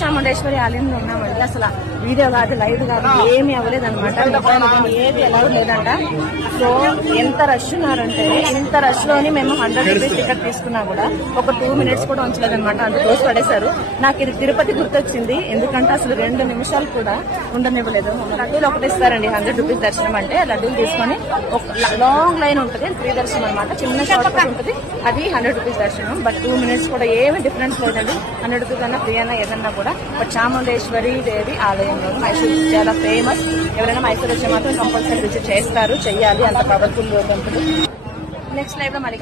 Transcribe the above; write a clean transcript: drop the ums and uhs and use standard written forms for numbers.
చాముండేశ్వరి ఆలయంలో ఉన్నామండి. అసలు వీడియో కాదు, లైవ్ కాదు, ఏమీ అవ్వలేదు అనమాట. ఏది ఎలా లేదంట. సో ఎంత రష్ ఉన్నారంటే, ఇంత రష్ లోని మేము 100 రూపీస్ టికెట్ తీసుకున్నా కూడా ఒక 2 మినిట్స్ కూడా ఉంచలేదన్నమాట. అంత క్లోజ్ పడేశారు. నాకు ఇది తిరుపతి గుర్తొచ్చింది. ఎందుకంటే అసలు 2 నిమిషాలు కూడా ఉండనివ్వలేదు. లడ్డూలు ఒకటి ఇస్తారండి 100 రూపీస్ దర్శనం అంటే. లడ్డూలు తీసుకొని ఒక లాంగ్ లైన్ ఉంటుంది, ఫ్రీ దర్శనం అనమాట. చిన్న షార్ట్ కట్ ఉంటుంది, అది 100 రూపీస్ దర్శనం. బట్ 2 మినిట్స్ కూడా ఏమి డిఫరెన్స్ లేదండి. 100 రూపీస్ అన్నా ఫ్రీ అన్నా ఏదన్నా కూడా. బట్ చాముండేశ్వరి దేవి ఆలయంలో మైసూర్ చాలా ఫేమస్. ఎవరైనా మైసూర్ వచ్చే మాత్రం కంపల్సరీ విజిట్ చేస్తారు, చెయ్యాలి. అంత పవర్ఫుల్ టెంపుల్. నెక్స్ట్ లైవ్ లో మళ్ళీ